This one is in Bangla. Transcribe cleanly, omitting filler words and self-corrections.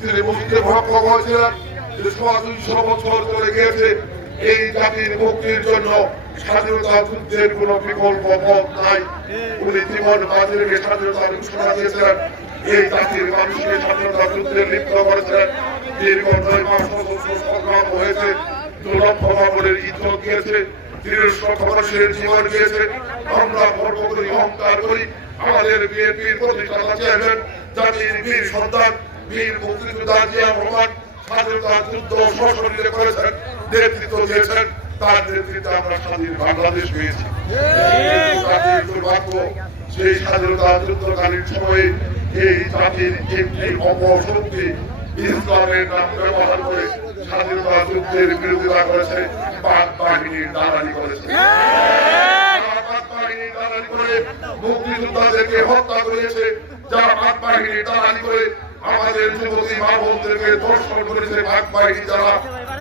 তিনি মুক্তির ভক্ত করেছিলেন। 200 বছর চলে গিয়েছে, এই জাতির মুক্তির জন্য স্বাধীনতা যুদ্ধের কোন বিকল্প পথ নাই। উনি জীবন বাজি রেখে স্বাধীনতার ঘোষণা দিয়েছিলেন, এই জাতির মানুষকে স্বাধীনতা যুদ্ধে লিপ্ত করেছিলেন। দীর্ঘ 9 মাস সশস্ত্র সংগ্রাম হয়েছে, 2 লক্ষ বাবরের ইজ্জত গিয়েছে, 30 লক্ষ মানুষের জীবন গিয়েছে। আমরা গর্ব করি, অহংকার করি, আমাদের বিএনপির প্রতিষ্ঠাতা চেয়ারম্যান, জাতির বীর সন্তান, বীর মুক্তিযোদ্ধা জিয়া রহমান স্বাধীনতা যুদ্ধ সশরীরে করেছেন, নেতৃত্ব দিয়েছেন। তার নেতৃত্বে আমরা স্বাধীন বাংলাদেশ পেয়েছি। জাতির দুর্ভাগ্য, সেই স্বাধীনতা যুদ্ধকালীন সময়ে এই জাতির একটি অপশক্তি ইসলামের নাম ব্যবহার করে স্বাধীনতা যুদ্ধের বিরোধিতা করেছে, পাক বাহিনীর দালালি করেছে। পাক বাহিনীর দালালি করে মুক্তিযোদ্ধাদেরকে হত্যা করেছে, যারা পাক বাহিনীর দালালি করে আমাদের যুবতী মা বোনদেরকে ধর্ষণ করেছে, পাক বাহিনী যারা